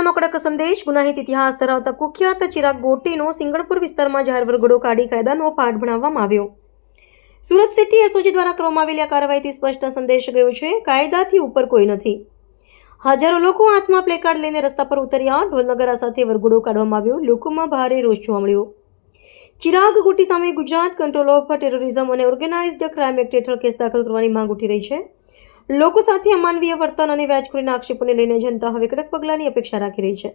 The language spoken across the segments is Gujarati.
શાળાનો કડક સંદેશ. ગુનાહિત ઇતિહાસ ધરાવતા કુખ્યાત ચિરાગ ગોટીનો સિંગણપુર વિસ્તારમાં જાહેર વરઘોડો કાઢી કાયદાનો પાઠ ભણાવવામાં આવ્યો. સુરત સિટી એસઓજી દ્વારા કરવામાં આવેલી આ કાર્યવાહીથી સ્પષ્ટ સંદેશ ગયો છે, કાયદાથી ઉપર કોઈ નથી. હજારો લોકો હાથમાં પ્લેકાર્ડ લઈને રસ્તા પર ઉતર્યા. ઢોલનગરા સાથે વરઘોડો કાઢવામાં આવ્યો. લોકોમાં ભારે રોષ જોવા મળ્યો. ચિરાગ ગોટી સામે ગુજરાત કંટ્રોલ ઓફ ટેરરિઝમ અને ઓર્ગેનાઇઝડ ક્રાઇમ એક્ટ હેઠળ કેસ દાખલ કરવાની માંગ ઉઠી રહી છે. લોકો સાથે અમાનવીય વર્તન અને વ્યાજખોરીના આક્ષેપોને લઈને જનતા હવે કડક પગલાંની અપેક્ષા રાખી રહી છે.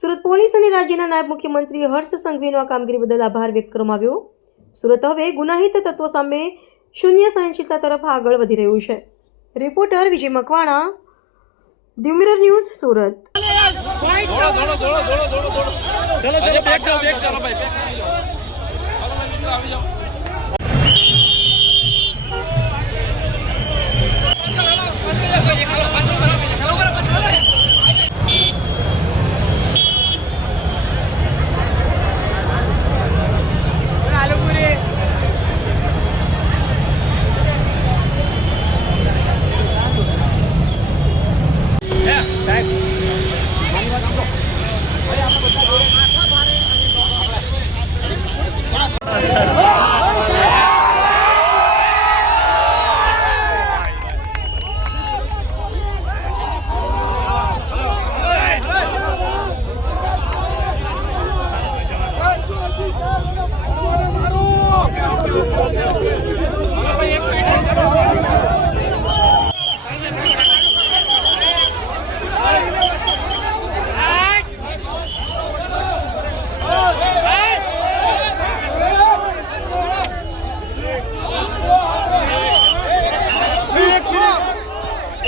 સુરત પોલીસ અને રાજ્યના નાયબ મુખ્યમંત્રી હર્ષ સંઘવીનો આ કામગીરી બદલ આભાર વ્યક્ત કરવામાં આવ્યો. સુરત હવે ગુનાહિત તત્વો સામે શૂન્ય સહનશીલતા તરફ આગળ વધી રહ્યું છે. Reporter Vijay Makwana, the mirror news, Surat.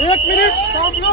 एक मिनट सामलो।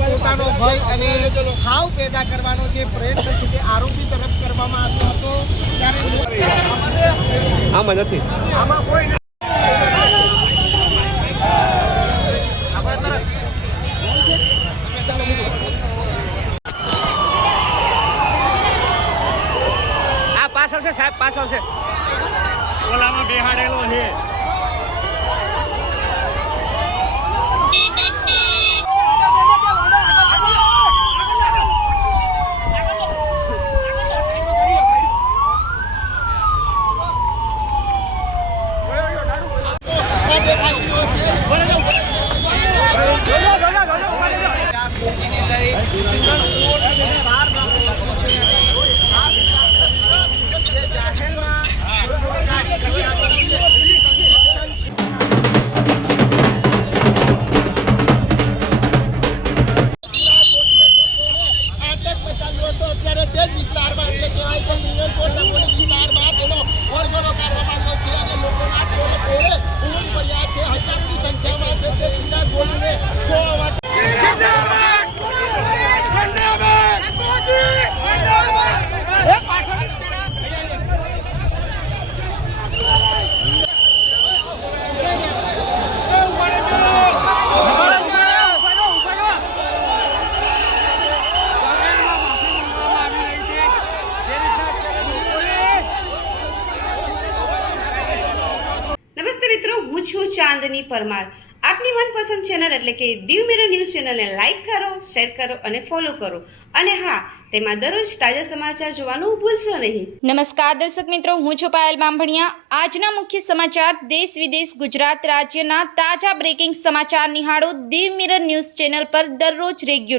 પોતાનો ભય અને ભાવ પેદા કરવાનો જે પ્રયત્ન છે તે આરોપી તરફ કરવામાં આવ્યો હતો ત્યારે આમાં નથી, આમાં કોઈ આ પાછળ છે સાહેબ, પાછળ છે, ઓલામાં બેહાડેલો છે. અત્યારે તે જ વિસ્તારમાં એટલે કહેવાય કે સિંગલકોટ વિસ્તારમાં તેનો વરઘોડો કાઢવામાં આવ્યો છે અને લોકોના ટોળે ટોળે ઉમટી પડ્યા છે. હજારોની સંખ્યામાં છે તે ચિરાગ ગોટીને જોવા માટે હું છું ચાંદની પરમાર. આપની મનપસંદ ચેનલ એટલે કે ધી મિરર ન્યૂઝ ચેનલને લાઈક કરો, શેર કરો અને ફોલો કરો. અને હા, તેમાં દરરોજ તાજા સમાચાર જોવાનું ભૂલશો નહીં. નમસ્કાર દર્શક મિત્રો, હું છું પાયલ બામભણિયા. આજના મુખ્ય સમાચાર, દેશ વિદેશ, ગુજરાત રાજ્યના તાજા બ્રેકિંગ સમાચાર નિહાળો ધી મિરર ન્યૂઝ ચેનલ પર દરરોજ રેગ્યુલર.